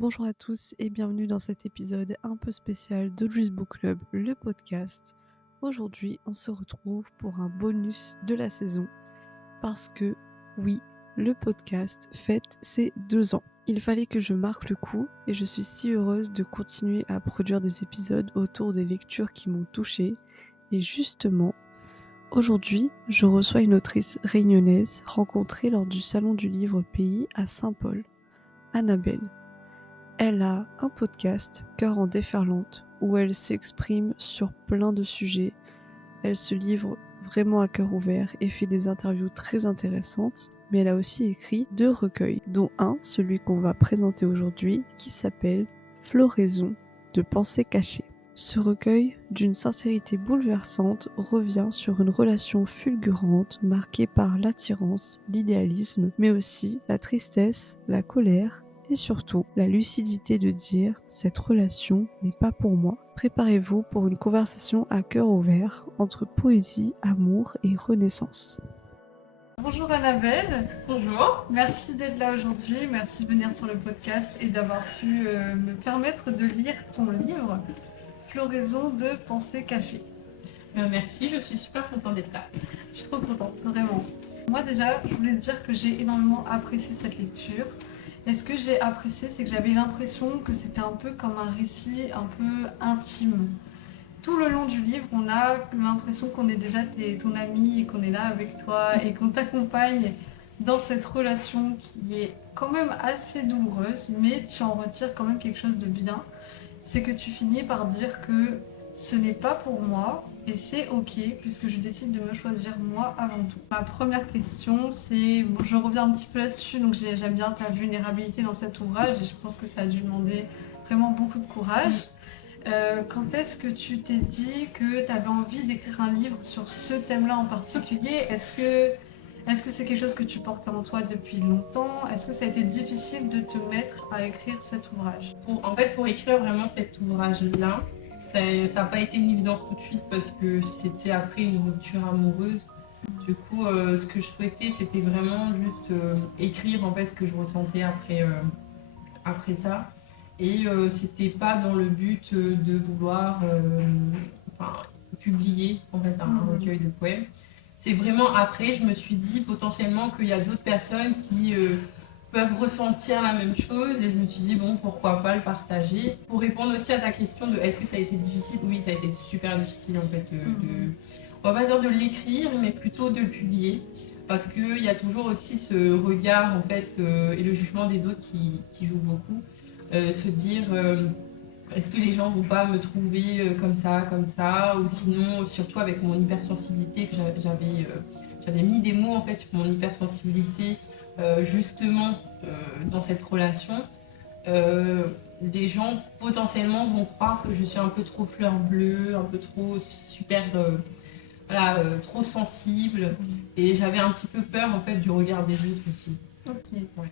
Bonjour à tous et bienvenue dans cet épisode un peu spécial d'Audrey's Book Club, le podcast. Aujourd'hui, on se retrouve pour un bonus de la saison parce que, oui, le podcast fête ses 2 ans. Il fallait que je marque le coup et je suis si heureuse de continuer à produire des épisodes autour des lectures qui m'ont touchée. Et justement, aujourd'hui, je reçois une autrice réunionnaise rencontrée lors du Salon du Livre Pays à Saint-Paul, Annabelle. Elle a un podcast, Cœur en déferlante, où elle s'exprime sur plein de sujets. Elle se livre vraiment à cœur ouvert et fait des interviews très intéressantes, mais elle a aussi écrit 2 recueils, dont un, celui qu'on va présenter aujourd'hui, qui s'appelle Floraison de pensées cachées. Ce recueil, d'une sincérité bouleversante, revient sur une relation fulgurante marquée par l'attirance, l'idéalisme, mais aussi la tristesse, la colère, et surtout la lucidité de dire cette relation n'est pas pour moi. Préparez-vous pour une conversation à cœur ouvert entre poésie, amour et renaissance. Bonjour Annabelle, Bonjour. merci d'être là aujourd'hui, merci de venir sur le podcast et d'avoir pu me permettre de lire ton livre Floraison de pensées cachées. Merci, je suis super contente d'être là. Je suis trop contente, vraiment. Moi déjà, je voulais te dire que j'ai énormément apprécié cette lecture. Et ce que j'ai apprécié, c'est que j'avais l'impression que c'était un peu comme un récit un peu intime. Tout le long du livre, on a l'impression qu'on est déjà ton ami et qu'on est là avec toi et qu'on t'accompagne dans cette relation qui est quand même assez douloureuse, mais tu en retires quand même quelque chose de bien. C'est que tu finis par dire que ce n'est pas pour moi et c'est ok puisque je décide de me choisir moi avant tout. Ma première question, c'est, bon, je reviens un petit peu là-dessus, donc j'aime bien ta vulnérabilité dans cet ouvrage et je pense que ça a dû demander vraiment beaucoup de courage. Quand est-ce que tu t'es dit que tu avais envie d'écrire un livre sur ce thème-là en particulier? Est-ce que c'est quelque chose que tu portes en toi depuis longtemps? Est-ce que ça a été difficile de te mettre à écrire cet ouvrage? Pour écrire vraiment cet ouvrage-là, ça n'a pas été une évidence tout de suite parce que c'était après une rupture amoureuse. Du coup, ce que je souhaitais, c'était vraiment juste écrire en fait ce que je ressentais après ça. Et c'était pas dans le but de vouloir enfin, publier en fait un recueil de poèmes. C'est vraiment après, je me suis dit potentiellement qu'il y a d'autres personnes qui peuvent ressentir la même chose et je me suis dit bon, pourquoi pas le partager. Pour répondre aussi à ta question de est-ce que ça a été difficile, oui, ça a été super difficile en fait on va pas dire de l'écrire mais plutôt de le publier parce qu'il y a toujours aussi ce regard en fait et le jugement des autres qui joue beaucoup. Se dire est-ce que les gens vont pas me trouver comme ça, ou sinon, surtout avec mon hypersensibilité, que j'avais mis des mots en fait sur mon hypersensibilité, justement dans cette relation. Les gens potentiellement vont croire que je suis un peu trop fleur bleue, un peu trop super, voilà, trop sensible, et j'avais un petit peu peur en fait du regard des autres aussi. Ok. Ouais.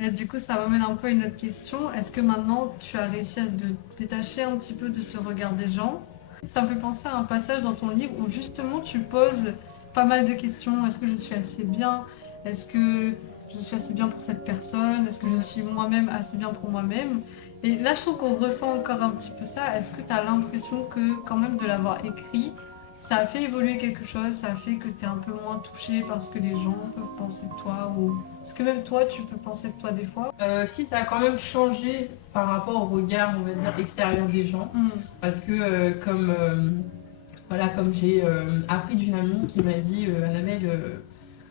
Et du coup, ça m'amène un peu à une autre question. Est-ce que maintenant, tu as réussi à te détacher un petit peu de ce regard des gens? Ça me fait penser à un passage dans ton livre où justement tu poses pas mal de questions. Est-ce que je suis assez bien? Est-ce que je suis assez bien pour cette personne? Est-ce que je suis moi-même assez bien pour moi-même? Et là, je trouve qu'on ressent encore un petit peu ça. Est-ce que tu as l'impression que quand même de l'avoir écrit, ça a fait évoluer quelque chose? Ça a fait que tu es un peu moins touchée parce que les gens peuvent penser de toi ou... Est-ce que même toi, tu peux penser de toi des fois? Si, ça a quand même changé par rapport au regard, on va dire, extérieur des gens. Parce que comme j'ai appris d'une amie qui m'a dit Annabelle,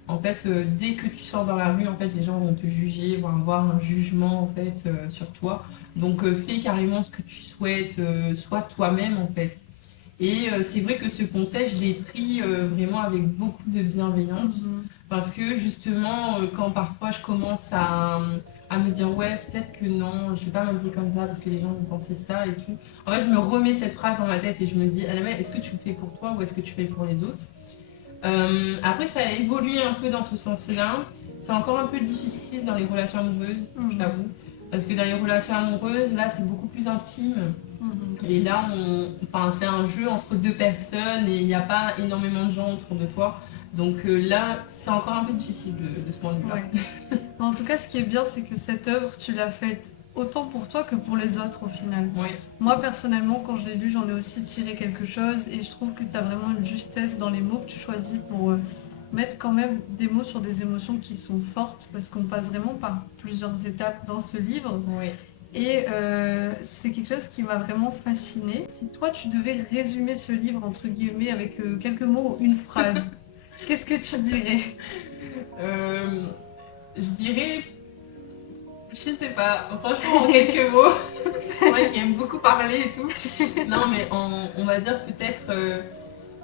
en fait, dès que tu sors dans la rue, en fait, les gens vont te juger, vont avoir un jugement en fait sur toi. Donc fais carrément ce que tu souhaites, sois toi-même en fait. Et c'est vrai que ce conseil, je l'ai pris vraiment avec beaucoup de bienveillance. Parce que justement, quand parfois je commence à me dire ouais, peut-être que non, je vais pas m'habiller comme ça parce que les gens vont penser ça et tout. En fait, je me remets cette phrase dans ma tête et je me dis, Annabelle, est-ce que tu le fais pour toi ou est-ce que tu fais pour les autres? Après, ça a évolué un peu dans ce sens-là. C'est encore un peu difficile dans les relations amoureuses, je t'avoue. Parce que dans les relations amoureuses, là, c'est beaucoup plus intime. Et là, c'est un jeu entre deux personnes et il n'y a pas énormément de gens autour de toi. Donc là, c'est encore un peu difficile de ce point de vue-là. Ouais. En tout cas, ce qui est bien, c'est que cette œuvre, tu l'as faite autant pour toi que pour les autres au final. Oui. Moi personnellement, quand je l'ai lu, j'en ai aussi tiré quelque chose et je trouve que tu as vraiment une justesse dans les mots que tu choisis pour mettre quand même des mots sur des émotions qui sont fortes parce qu'on passe vraiment par plusieurs étapes dans ce livre. Oui. Et c'est quelque chose qui m'a vraiment fascinée. Si toi, tu devais résumer ce livre, entre guillemets, avec quelques mots ou une phrase, qu'est-ce que tu dirais? Je dirais, je sais pas, franchement en quelques mots, moi qui aime beaucoup parler et tout. Non mais on va dire peut-être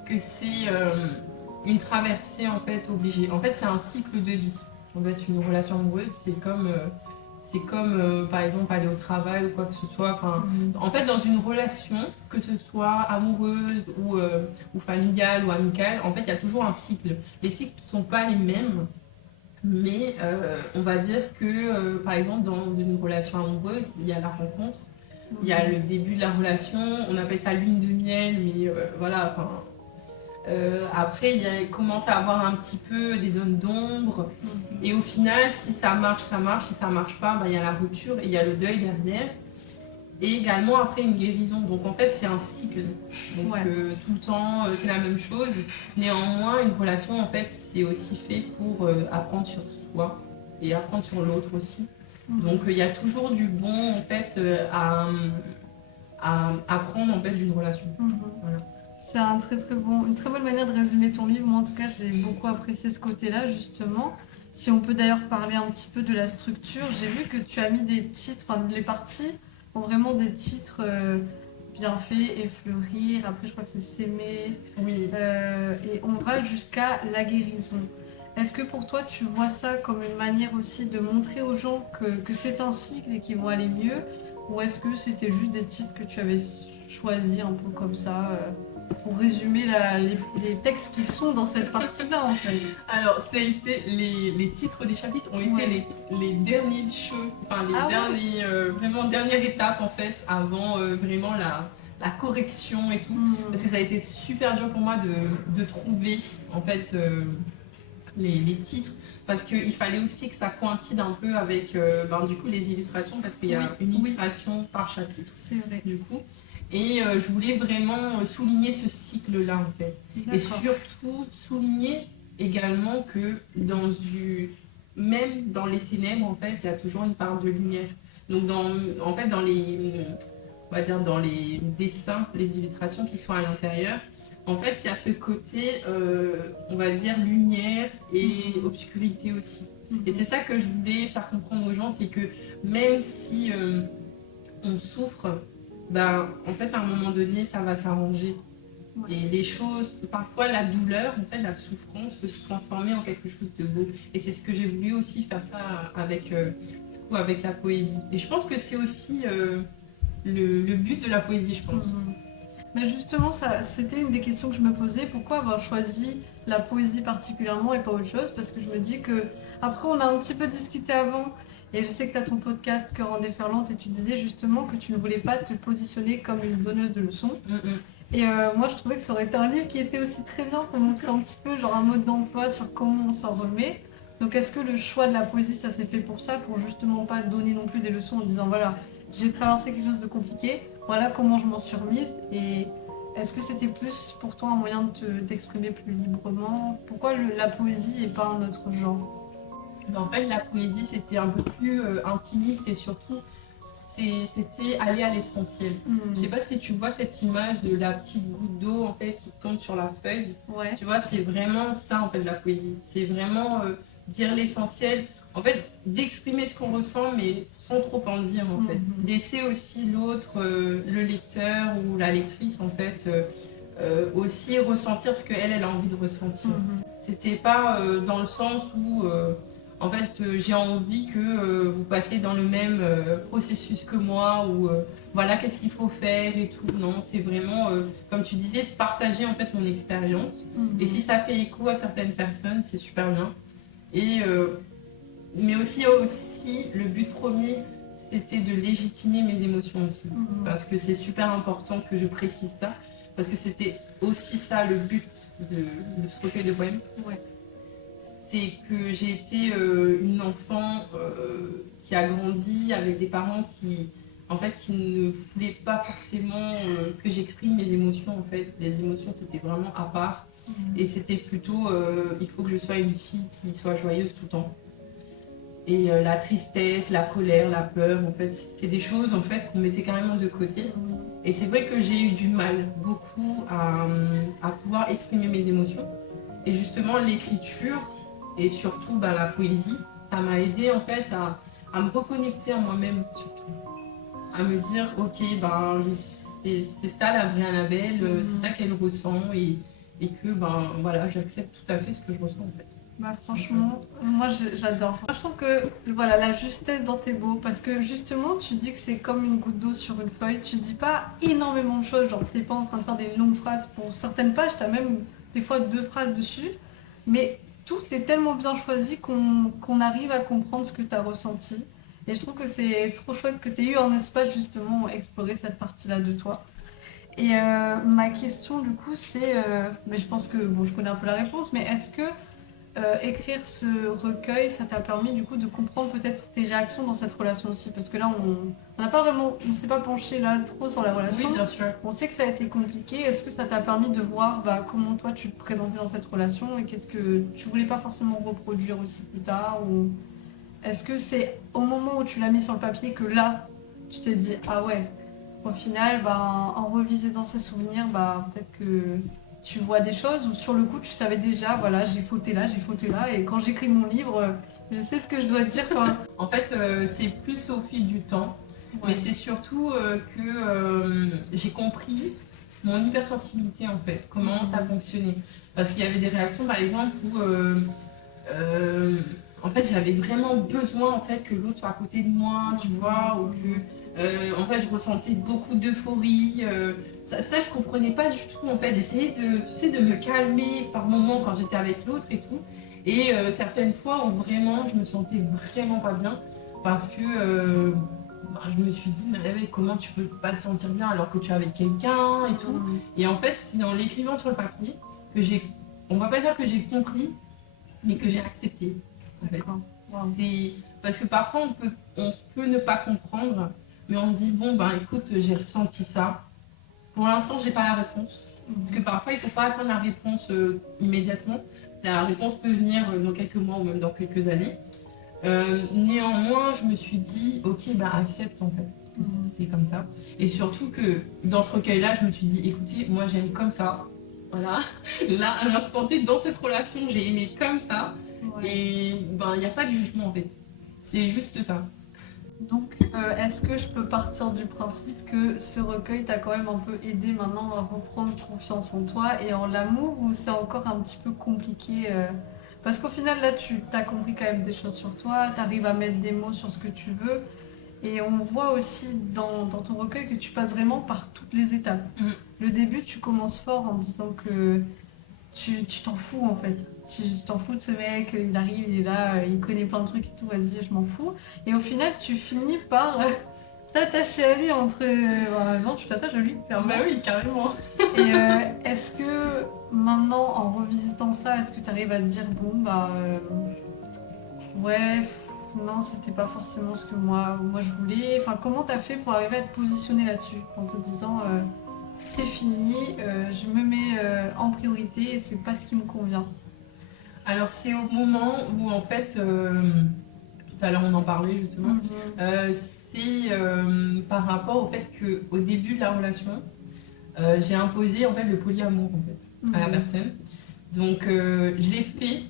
que c'est une traversée en fait obligée. En fait c'est un cycle de vie. En fait une relation amoureuse c'est comme par exemple aller au travail ou quoi que ce soit. Enfin, en fait dans une relation, que ce soit amoureuse ou familiale ou amicale, en fait il y a toujours un cycle. Les cycles ne sont pas les mêmes. Mais on va dire que, par exemple, dans une relation amoureuse, il y a la rencontre, il y a le début de la relation, on appelle ça lune de miel, mais voilà, enfin... après, il commence à avoir un petit peu des zones d'ombre, et au final, si ça marche, ça marche, si ça marche pas, il y a la rupture et il y a le deuil derrière. Et également après une guérison. Donc en fait c'est un cycle. Donc tout le temps c'est la même chose. Néanmoins une relation en fait c'est aussi fait pour apprendre sur soi et apprendre sur l'autre aussi. Donc il y a toujours du bon en fait à apprendre en fait d'une relation. Voilà. C'est une très bonne manière de résumer ton livre. Moi en tout cas j'ai beaucoup apprécié ce côté-là justement. Si on peut d'ailleurs parler un petit peu de la structure, j'ai vu que tu as mis des titres, enfin les parties ont vraiment des titres bien faits, effleurir, après je crois que c'est s'aimer, oui. Et on va jusqu'à la guérison. Est-ce que pour toi tu vois ça comme une manière aussi de montrer aux gens que c'est un cycle et qu'ils vont aller mieux, ou est-ce que c'était juste des titres que tu avais choisis un peu comme ça pour résumer les textes qui sont dans cette partie-là en fait? Alors, ça a été les titres des chapitres ont été les dernières choses, enfin vraiment dernière étape en fait, avant vraiment la correction et tout. Parce que ça a été super dur pour moi de trouver en fait les titres. Parce qu'il fallait aussi que ça coïncide un peu avec du coup les illustrations, parce qu'il y a une illustration par chapitre. C'est vrai. Du coup. Et je voulais vraiment souligner ce cycle-là en fait. Et surtout souligner également que même dans les ténèbres en fait, il y a toujours une part de lumière. Donc en fait dans on va dire dans les dessins, les illustrations qui sont à l'intérieur, en fait il y a ce côté on va dire lumière et obscurité aussi. Et c'est ça que je voulais faire comprendre aux gens, c'est que même si on souffre, en fait à un moment donné ça va s'arranger. Et les choses, parfois la douleur, en fait la souffrance peut se transformer en quelque chose de beau. Et c'est ce que j'ai voulu aussi faire ça avec la poésie. Et je pense que c'est aussi le but de la poésie, je pense. Mais justement, c'était une des questions que je me posais. Pourquoi avoir choisi la poésie particulièrement et pas autre chose? Parce que je me dis que, après, on a un petit peu discuté avant, et je sais que tu as ton podcast Cœur en déferlante, et tu disais justement que tu ne voulais pas te positionner comme une donneuse de leçons. Et moi, je trouvais que ça aurait été un livre qui était aussi très bien pour montrer un petit peu genre un mode d'emploi sur comment on s'en remet. Donc, est-ce que le choix de la poésie, ça s'est fait pour ça, pour justement pas donner non plus des leçons en disant voilà, j'ai traversé quelque chose de compliqué, voilà comment je m'en suis remise. Et est-ce que c'était plus pour toi un moyen de t'exprimer plus librement? Pourquoi la poésie et pas un autre genre? En fait, la poésie, c'était un peu plus intimiste et surtout, c'était aller à l'essentiel. Je sais pas si tu vois cette image de la petite goutte d'eau en fait qui tombe sur la feuille. Tu vois, c'est vraiment ça en fait la poésie. C'est vraiment dire l'essentiel. En fait, d'exprimer ce qu'on ressent, mais sans trop en dire en fait. Laisser aussi l'autre, le lecteur ou la lectrice en fait, aussi ressentir ce qu'elle a envie de ressentir. C'était pas dans le sens où en fait j'ai envie que vous passiez dans le même processus que moi, ou voilà qu'est-ce qu'il faut faire et tout. Non, c'est vraiment comme tu disais, de partager en fait mon expérience. Et si ça fait écho à certaines personnes, c'est super bien. Et mais aussi le but premier, c'était de légitimer mes émotions aussi, parce que c'est super important que je précise ça, parce que c'était aussi ça le but de ce recueil de poèmes. c'est que j'ai été une enfant qui a grandi avec des parents en fait, qui ne voulaient pas forcément que j'exprime mes émotions. En fait, les émotions, c'était vraiment à part. Et c'était plutôt, il faut que je sois une fille qui soit joyeuse tout le temps. Et la tristesse, la colère, la peur, en fait, c'est des choses en fait qu'on mettait carrément de côté. Et c'est vrai que j'ai eu du mal beaucoup à pouvoir exprimer mes émotions. Et justement, l'écriture et surtout la poésie, ça m'a aidé en fait à me reconnecter à moi-même surtout. À me dire, ok, c'est ça la vraie Annabelle, c'est ça qu'elle ressent et que voilà, j'accepte tout à fait ce que je ressens en fait. Bah, franchement, moi j'adore. Moi, je trouve que voilà, la justesse dans tes mots, parce que justement, tu dis que c'est comme une goutte d'eau sur une feuille. Tu dis pas énormément de choses, genre t'es pas en train de faire des longues phrases. Pour certaines pages, t'as même des fois 2 phrases dessus, mais tout est tellement bien choisi qu'on arrive à comprendre ce que t'as ressenti. Et je trouve que c'est trop chouette que t'aies eu un espace justement où explorer cette partie-là de toi. Et ma question du coup, c'est, mais je pense que bon, je connais un peu la réponse, mais est-ce que écrire ce recueil, ça t'a permis du coup de comprendre peut-être tes réactions dans cette relation aussi, parce que là on n'a pas vraiment, on s'est pas penché là trop sur la relation. Oui, bien sûr. On sait que ça a été compliqué. Est-ce que ça t'a permis de voir comment toi tu te présentais dans cette relation et qu'est-ce que tu voulais pas forcément reproduire aussi plus tard, ou est-ce que c'est au moment où tu l'as mis sur le papier que là tu t'es dit ah ouais, au final en revisitant ces souvenirs peut-être que tu vois des choses, ou sur le coup tu savais déjà, voilà, j'ai fauté là, et quand j'écris mon livre, je sais ce que je dois dire quand... En fait, c'est plus au fil du temps, mais c'est surtout que j'ai compris mon hypersensibilité en fait, comment ça fonctionnait. Parce qu'il y avait des réactions par exemple où en fait j'avais vraiment besoin en fait que l'autre soit à côté de moi, tu vois, ou que en fait je ressentais beaucoup d'euphorie. Ça je comprenais pas du tout en fait. J'essayais de me calmer par moments quand j'étais avec l'autre et tout. Et certaines fois où vraiment je me sentais vraiment pas bien parce que je me suis dit mais comment tu peux pas te sentir bien alors que tu es avec quelqu'un et tout. Et en fait c'est en l'écrivant sur le papier que on va pas dire que j'ai compris, mais que j'ai accepté en fait. C'est parce que parfois on peut ne pas comprendre, mais on se dit bon écoute, j'ai ressenti ça. Pour l'instant j'ai pas la réponse. Parce que parfois il faut pas attendre la réponse immédiatement. La réponse peut venir dans quelques mois ou même dans quelques années. Néanmoins, je me suis dit, ok, accepte en fait. C'est comme ça. Et surtout que dans ce recueil-là, je me suis dit, écoutez, moi j'aime comme ça. Voilà. Là, à l'instant T, dans cette relation, j'ai aimé comme ça. Ouais. Et il n'y a pas de jugement en fait. C'est juste ça. Donc, est-ce que je peux partir du principe que ce recueil t'a quand même un peu aidé maintenant à reprendre confiance en toi et en l'amour, ou c'est encore un petit peu compliqué Parce qu'au final, là, tu as compris quand même des choses sur toi, tu arrives à mettre des mots sur ce que tu veux, et on voit aussi dans ton recueil que tu passes vraiment par toutes les étapes. Le début, tu commences fort en disant que tu t'en fous en fait. Tu t'en fous de ce mec, il arrive, il est là, il connaît plein de trucs et tout, vas-y, je m'en fous. Et au final, tu finis par t'attacher à lui non, tu t'attaches à lui, clairement. Bah oui, carrément. Et est-ce que maintenant, en revisitant ça, est-ce que tu arrives à te dire, ouais, non, c'était pas forcément ce que moi je voulais. Enfin, comment t'as fait pour arriver à te positionner là-dessus, en te disant... c'est fini, je me mets en priorité et c'est pas ce qui me convient. Alors c'est au moment où en fait, tout à l'heure on en parlait justement, c'est par rapport au fait qu'au début de la relation, j'ai imposé en fait le polyamour en fait à la personne. Donc je l'ai fait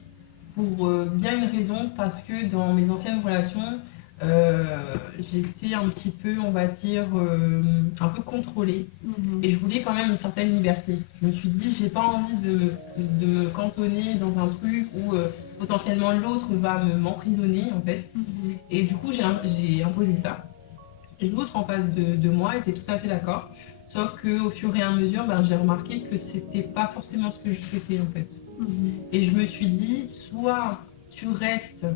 pour bien une raison, parce que dans mes anciennes relations, j'étais un petit peu, on va dire, un peu contrôlée. Et je voulais quand même une certaine liberté. Je me suis dit, j'ai pas envie de me cantonner dans un truc où potentiellement l'autre va m'emprisonner en fait. Et du coup, j'ai imposé ça. Et l'autre en face de moi était tout à fait d'accord. Sauf qu'au fur et à mesure, j'ai remarqué que c'était pas forcément ce que je souhaitais en fait. Et je me suis dit, soit tu restes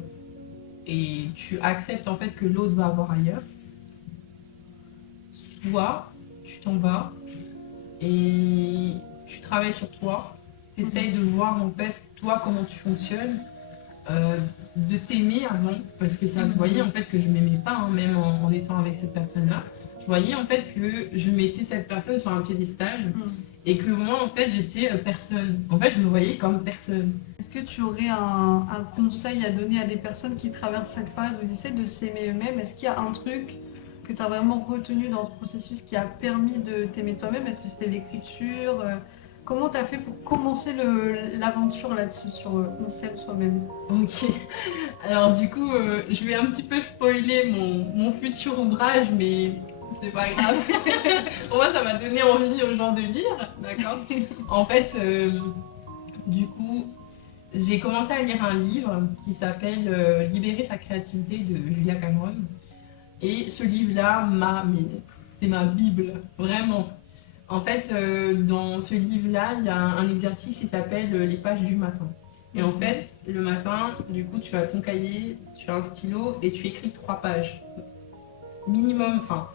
et tu acceptes en fait que l'autre va avoir ailleurs, soit tu t'en vas et tu travailles sur toi, tu essayes de voir en fait toi comment tu fonctionnes de t'aimer avant, parce que ça se voyait en fait que je m'aimais pas, hein, même en étant avec cette personne-là. Je voyais en fait que je mettais cette personne sur un piédestal et que moi en fait j'étais personne. En fait je me voyais comme personne. Est-ce que tu aurais un conseil à donner à des personnes qui traversent cette phase où ils essaient de s'aimer eux-mêmes? Est-ce qu'il y a un truc que tu as vraiment retenu dans ce processus qui a permis de t'aimer toi-même? Est-ce que c'était l'écriture? Comment tu as fait pour commencer l'aventure là-dessus, sur on s'aime soi-même? Ok, alors du coup je vais un petit peu spoiler mon futur ouvrage, mais c'est pas grave. Pour moi ça m'a donné envie aux gens de lire, d'accord. En fait, du coup, j'ai commencé à lire un livre qui s'appelle Libérer sa créativité de Julia Cameron. Et ce livre-là, c'est ma Bible, vraiment. En fait, dans ce livre-là, il y a un exercice qui s'appelle les pages du matin. Et en fait, le matin, du coup, tu as ton cahier, tu as un stylo et tu écris 3 pages. Minimum, enfin,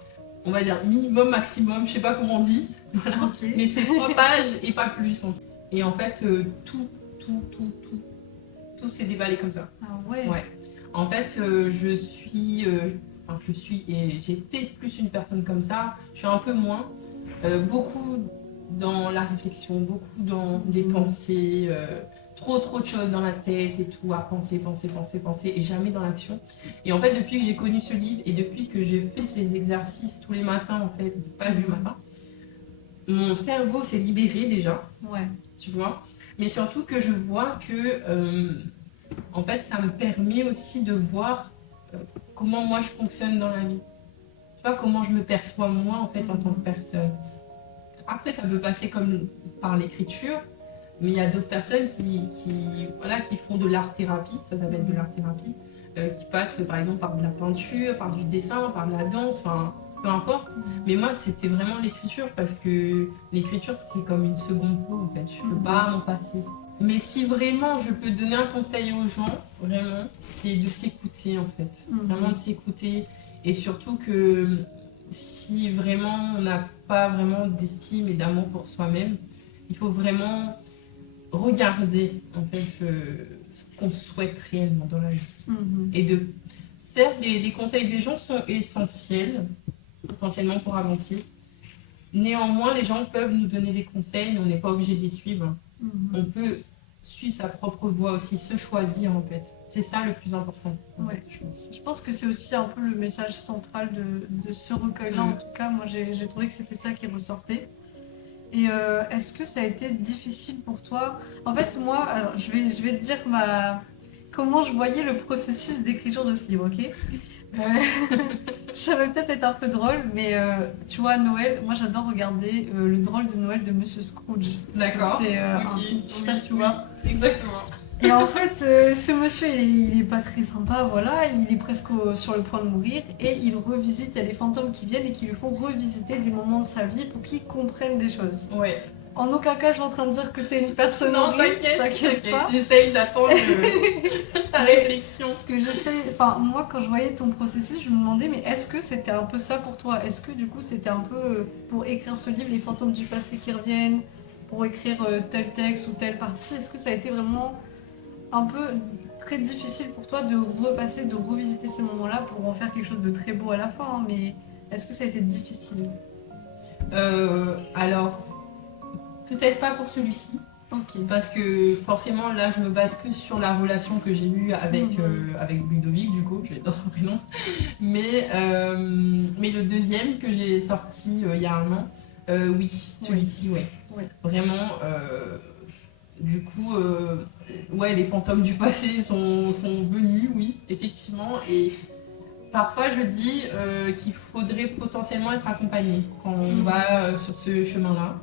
on va dire minimum, maximum, je sais pas comment on dit. Voilà. Ok. Mais c'est 3 pages et pas plus. Et en fait, tout s'est déballé comme ça. Ah ouais. Ouais. En fait, je suis et j'étais plus une personne comme ça. Je suis un peu moins. Beaucoup dans la réflexion, beaucoup dans les pensées, trop de choses dans la tête et tout, à penser, et jamais dans l'action. Et en fait, depuis que j'ai connu ce livre et depuis que j'ai fait ces exercices tous les matins, en fait, des pages du matin, mon cerveau s'est libéré déjà, Ouais. tu vois. Mais surtout que je vois que, en fait, ça me permet aussi de voir comment moi je fonctionne dans la vie. Tu vois, comment je me perçois moi, en fait, en tant que personne. Après, ça peut passer comme par l'écriture, mais il y a d'autres personnes qui font de l'art-thérapie, ça s'appelle de l'art-thérapie, qui passent par exemple par de la peinture, par du dessin, par de la danse, enfin, peu importe. Mais moi, c'était vraiment l'écriture, parce que l'écriture, c'est comme une seconde peau, en fait. Je peux pas m'en passer. Mais si vraiment je peux donner un conseil aux gens, vraiment, c'est de s'écouter, en fait. Vraiment de s'écouter. Et surtout que si vraiment on n'a pas vraiment d'estime et d'amour pour soi-même, il faut vraiment regarder en fait ce qu'on souhaite réellement dans la vie. Et certes, les conseils des gens sont essentiels potentiellement pour avancer. Néanmoins, les gens peuvent nous donner des conseils, mais on n'est pas obligé de les suivre. On peut suivre sa propre voie aussi, se choisir en fait. C'est ça le plus important. Ouais. Je pense que c'est aussi un peu le message central de ce recueil-là. En tout cas, moi j'ai trouvé que c'était ça qui ressortait. Et est-ce que ça a été difficile pour toi? En fait, moi, alors, je vais te dire comment je voyais le processus d'écriture de ce livre, ok? Ça va peut-être être un peu drôle, mais tu vois, Noël, moi j'adore regarder le drôle de Noël de Monsieur Scrooge. D'accord. C'est un film, je sais pas si tu vois. Exactement. Et en fait, ce monsieur, il est pas très sympa, voilà, il est presque sur le point de mourir, et il revisite, il y a des fantômes qui viennent et qui lui font revisiter des moments de sa vie pour qu'il comprenne des choses. Ouais. En aucun cas, je suis en train de dire que t'es une personne Non, horrible, t'inquiète pas. J'essaye d'attendre ta réflexion. Parce que enfin, moi, quand je voyais ton processus, je me demandais, mais est-ce que c'était un peu ça pour toi? Est-ce que du coup, c'était un peu pour écrire ce livre, les fantômes du passé qui reviennent, pour écrire tel texte ou telle partie? Est-ce que ça a été vraiment un peu très difficile pour toi de repasser, de revisiter ces moments-là pour en faire quelque chose de très beau à la fin, hein, mais est-ce que ça a été difficile? Alors, peut-être pas pour celui-ci. Ok. Parce que forcément, là, je me base que sur la relation que j'ai eue avec Ludovic, du coup, je vais dans son prénom. Mais le deuxième que j'ai sorti il y a un an, oui, celui-ci, ouais. Vraiment, du coup, les fantômes du passé sont venus, oui, effectivement. Et parfois, je dis qu'il faudrait potentiellement être accompagné quand on va sur ce chemin-là.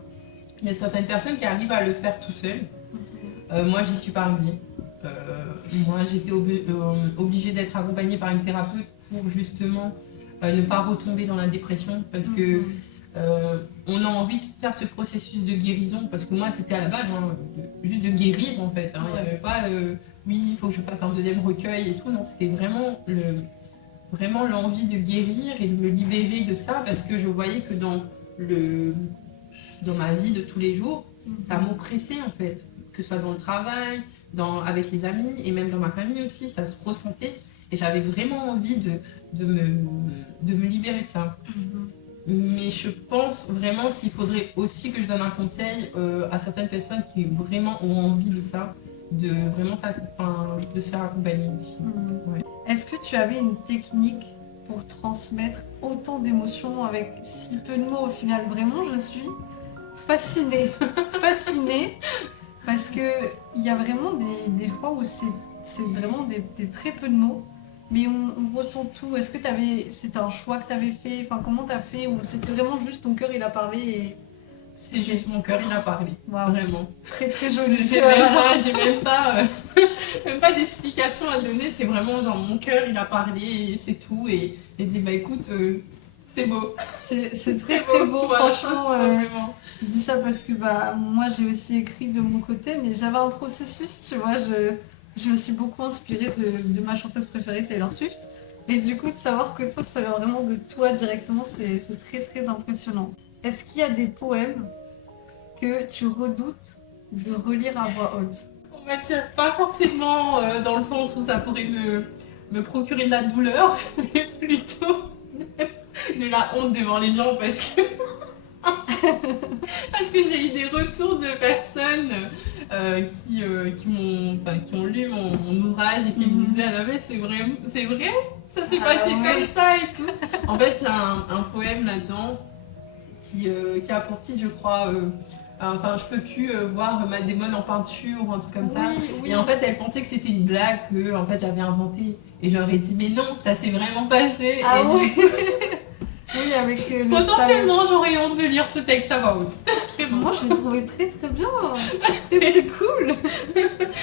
Il y a certaines personnes qui arrivent à le faire tout seul. Moi, j'y suis pas arrivée. Moi, j'étais obligée d'être accompagnée par une thérapeute pour justement ne pas retomber dans la dépression, parce que on a envie de faire ce processus de guérison, parce que moi, c'était à la base juste de guérir en fait. Il n'y avait pas oui, il faut que je fasse un deuxième recueil et tout. Non, c'était vraiment l'envie de guérir et de me libérer de ça, parce que je voyais que dans ma vie de tous les jours, ça m'oppressait en fait, que ce soit dans le travail, avec les amis et même dans ma famille aussi, ça se ressentait. Et j'avais vraiment envie de me libérer de ça. Mais je pense vraiment s'il faudrait aussi que je donne un conseil à certaines personnes qui vraiment ont envie de ça, de vraiment de se faire accompagner aussi. Ouais. Est-ce que tu avais une technique pour transmettre autant d'émotions avec si peu de mots au final? Vraiment, je suis fascinée. Fascinée. Parce qu'il y a vraiment des fois où c'est vraiment des très peu de mots, mais on ressent tout. Est-ce que c'était un choix que tu avais fait? Enfin, comment tu as fait? Ou c'était vraiment juste ton cœur, il a parlé et... C'est juste mon cœur, il a parlé. Wow. Vraiment. Très très joli. J'ai même pas d'explication à donner. C'est vraiment genre mon cœur, il a parlé et c'est tout. Et dit bah écoute, c'est beau. C'est très très beau, voilà, franchement. Je dis ça parce que moi j'ai aussi écrit de mon côté, mais j'avais un processus, tu vois. Je me suis beaucoup inspirée de ma chanteuse préférée, Taylor Swift. Et du coup, de savoir que toi, ça vient vraiment de toi directement, c'est très très impressionnant. Est-ce qu'il y a des poèmes que tu redoutes de relire à voix haute? On va dire pas forcément dans le sens où ça pourrait me procurer de la douleur, mais plutôt de la honte devant les gens parce que j'ai eu des retours de personnes qui ont lu mon ouvrage et qui me disaient Annabelle, c'est vrai, ça s'est passé comme ça et tout. En fait, il y a un poème là-dedans qui a pour titre, je crois, je peux plus voir ma démon en peinture ou un truc comme ça. Oui. Et en fait, elle pensait que c'était une blague que en fait j'avais inventée. Et j'aurais dit mais non, ça s'est vraiment passé. Ah et oui. du coup, Oui, avec le potentiellement, j'aurais honte de lire ce texte à voix haute. Moi, je l'ai trouvé très très bien. Très très cool.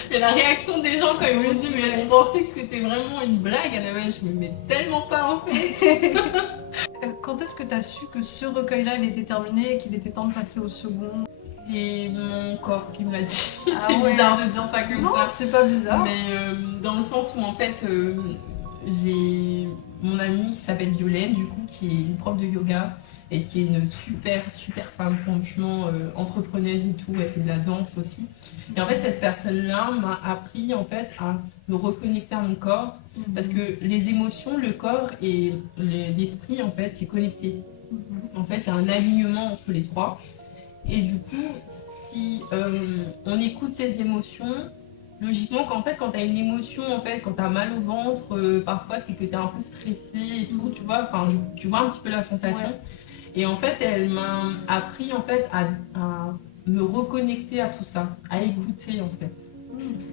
Mais la réaction des gens quand ils m'ont dit mais on pensait que c'était vraiment une blague, Annabelle, je me mets tellement pas en fait. Quand est-ce que tu as su que ce recueil-là, il était terminé et qu'il était temps de passer au second? C'est mon corps qui me l'a dit. Ah C'est ouais. bizarre de dire ça comme Non, ça. c'est pas bizarre. Mais dans le sens où en fait j'ai mon amie qui s'appelle Violaine du coup qui est une prof de yoga et qui est une super femme franchement entrepreneuse et tout, elle fait de la danse aussi. Et en fait cette personne-là m'a appris en fait à me reconnecter à mon corps parce que les émotions, le corps et l'esprit en fait c'est connecté. En fait il y a un alignement entre les trois. Et du coup, si on écoute ces émotions, logiquement, quand tu as une émotion, en fait, quand tu as mal au ventre, parfois c'est que tu es un peu stressé et tout, tu vois, tu vois un petit peu la sensation. Ouais. Et en fait, elle m'a appris en fait, à me reconnecter à tout ça, à écouter en fait.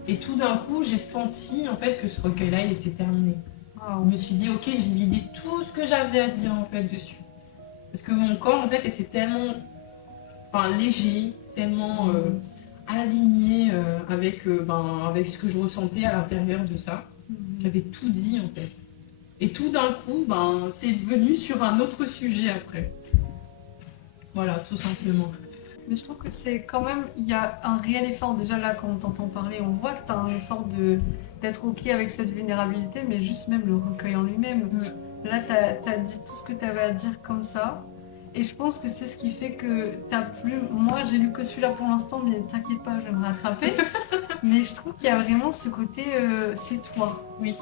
Et tout d'un coup, j'ai senti en fait que ce recueil-là, il était terminé. Je me suis dit, ok, j'ai vidé tout ce que j'avais à dire en fait dessus. Parce que mon corps en fait était tellement... léger, tellement aligné avec ce que je ressentais à l'intérieur de ça. J'avais tout dit en fait. Et tout d'un coup, c'est devenu sur un autre sujet après. Voilà, tout simplement. Mais je trouve que c'est quand même, il y a un réel effort déjà là quand on t'entend parler. On voit que tu as un effort d'être ok avec cette vulnérabilité, mais juste même le recueil en lui-même. Là, tu as dit tout ce que tu avais à dire comme ça. Et je pense que c'est ce qui fait que t'as plus... Moi, j'ai lu que celui-là pour l'instant, mais t'inquiète pas, je vais me rattraper. Mais je trouve qu'il y a vraiment ce côté, c'est toi. Oui.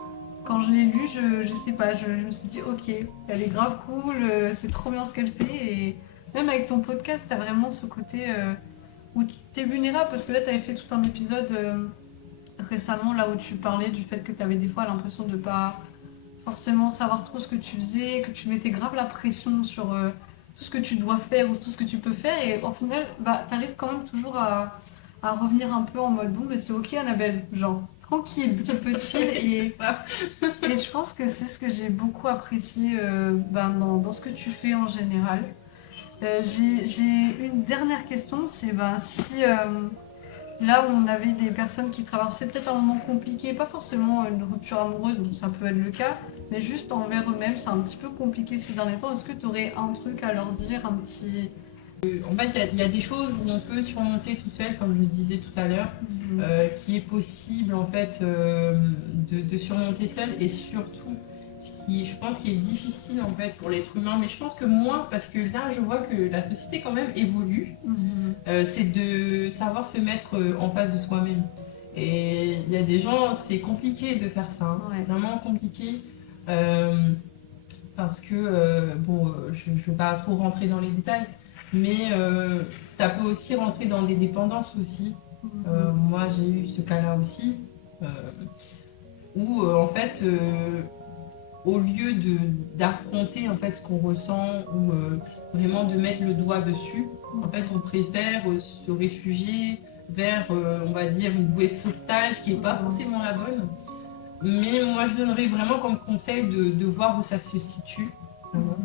Quand je l'ai lu, je sais pas, je me suis dit, ok, elle est grave cool, c'est trop bien ce qu'elle fait. Et même avec ton podcast, t'as vraiment ce côté où t'es vulnérable, parce que là, t'avais fait tout un épisode récemment, là où tu parlais du fait que t'avais des fois l'impression de pas forcément savoir trop ce que tu faisais, que tu mettais grave la pression sur... tout ce que tu dois faire ou tout ce que tu peux faire, et au final t'arrives quand même toujours à revenir un peu en mode bon mais c'est ok Annabelle, genre tranquille, tu peux chill. Et je pense que c'est ce que j'ai beaucoup apprécié dans ce que tu fais en général. J'ai une dernière question, c'est si là on avait des personnes qui traversaient peut-être un moment compliqué, pas forcément une rupture amoureuse, donc ça peut être le cas, mais juste envers eux-mêmes, c'est un petit peu compliqué ces derniers temps. Est-ce que tu aurais un truc à leur dire, un petit... En fait, il y a des choses où on peut surmonter tout seul, comme je le disais tout à l'heure, qui est possible en fait de surmonter seul, et surtout, ce qui, je pense, qui est difficile en fait pour l'être humain, mais je pense que moi, parce que là, je vois que la société quand même évolue, c'est de savoir se mettre en face de soi-même. Et il y a des gens, c'est compliqué de faire ça, hein. Ouais. Vraiment compliqué. Parce que, je ne vais pas trop rentrer dans les détails, mais ça peut aussi rentrer dans des dépendances aussi. Moi, j'ai eu ce cas-là aussi, où en fait, au lieu d'affronter en fait ce qu'on ressent ou vraiment de mettre le doigt dessus, en fait, on préfère se réfugier vers, on va dire, une bouée de sauvetage qui n'est pas forcément la bonne. Mais moi, je donnerais vraiment comme conseil de voir où ça se situe. Vraiment.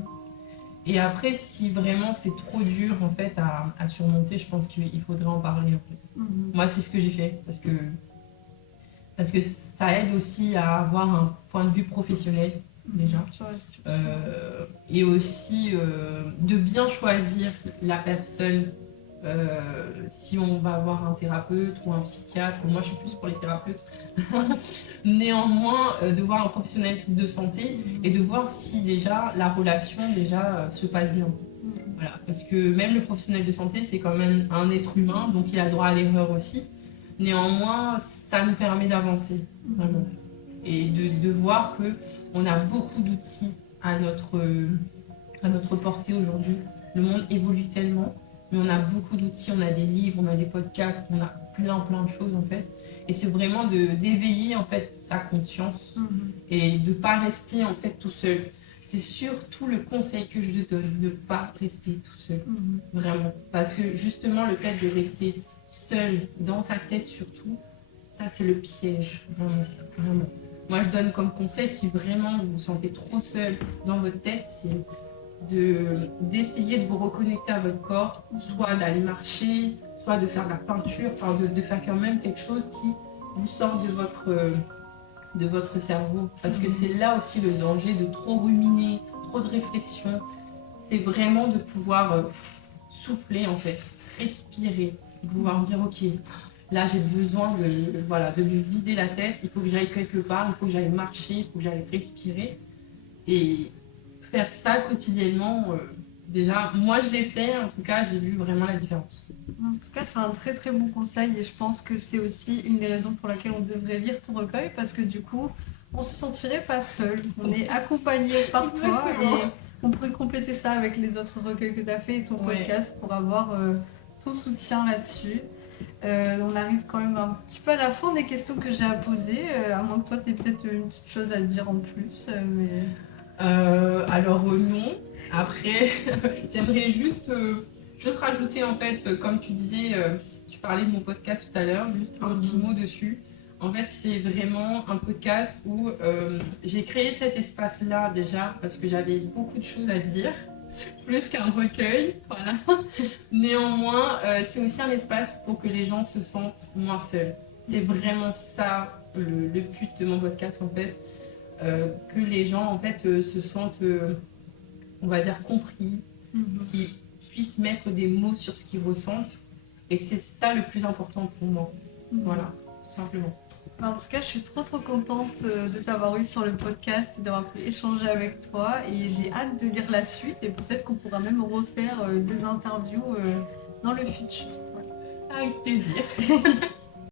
Et après, si vraiment c'est trop dur en fait à surmonter, je pense qu'il faudrait en parler en fait. Moi, c'est ce que j'ai fait parce que ça aide aussi à avoir un point de vue professionnel déjà. Et aussi de bien choisir la personne. Si on va voir un thérapeute ou un psychiatre, moi je suis plus pour les thérapeutes, néanmoins de voir un professionnel de santé et de voir si déjà la relation se passe bien. Voilà, parce que même le professionnel de santé c'est quand même un être humain, donc il a droit à l'erreur aussi. Néanmoins, ça nous permet d'avancer vraiment et de voir que on a beaucoup d'outils à notre portée aujourd'hui. Le monde évolue tellement. Mais on a beaucoup d'outils, on a des livres, on a des podcasts, on a plein de choses en fait. Et c'est vraiment d'éveiller en fait sa conscience et de ne pas rester en fait tout seul. C'est surtout le conseil que je donne, ne pas rester tout seul, vraiment. Parce que justement le fait de rester seul dans sa tête surtout, ça c'est le piège, vraiment. Moi je donne comme conseil, si vraiment vous vous sentez trop seul dans votre tête, c'est d'essayer de vous reconnecter à votre corps, soit d'aller marcher, soit de faire de la peinture, enfin de faire quand même quelque chose qui vous sort de votre cerveau. Parce que c'est là aussi le danger de trop ruminer, trop de réflexion. C'est vraiment de pouvoir souffler en fait, respirer, de pouvoir dire ok, là j'ai besoin de me vider la tête, il faut que j'aille quelque part, il faut que j'aille marcher, il faut que j'aille respirer. Et faire ça quotidiennement, déjà, moi je l'ai fait, en tout cas, j'ai vu vraiment la différence. En tout cas, c'est un très très bon conseil et je pense que c'est aussi une des raisons pour laquelle on devrait lire ton recueil parce que du coup, on se sentirait pas seul. On est accompagné par toi et on pourrait compléter ça avec les autres recueils que tu as fait et ton podcast pour avoir ton soutien là-dessus. On arrive quand même un petit peu à la fin des questions que j'ai à poser, à moins que toi tu aies peut-être une petite chose à dire en plus. Alors non. Après, j'aimerais juste rajouter en fait, comme tu disais, tu parlais de mon podcast tout à l'heure, juste un petit mot dessus. En fait, c'est vraiment un podcast où j'ai créé cet espace-là déjà parce que j'avais beaucoup de choses à dire, plus qu'un recueil, voilà. Néanmoins, c'est aussi un espace pour que les gens se sentent moins seuls. C'est vraiment ça le but de mon podcast en fait. Que les gens en fait se sentent, on va dire, compris, qu'ils puissent mettre des mots sur ce qu'ils ressentent. Et c'est ça le plus important pour moi. Voilà, tout simplement. En tout cas, je suis trop contente de t'avoir eu sur le podcast et d'avoir pu échanger avec toi. Et j'ai hâte de lire la suite et peut-être qu'on pourra même refaire des interviews dans le futur. Avec plaisir.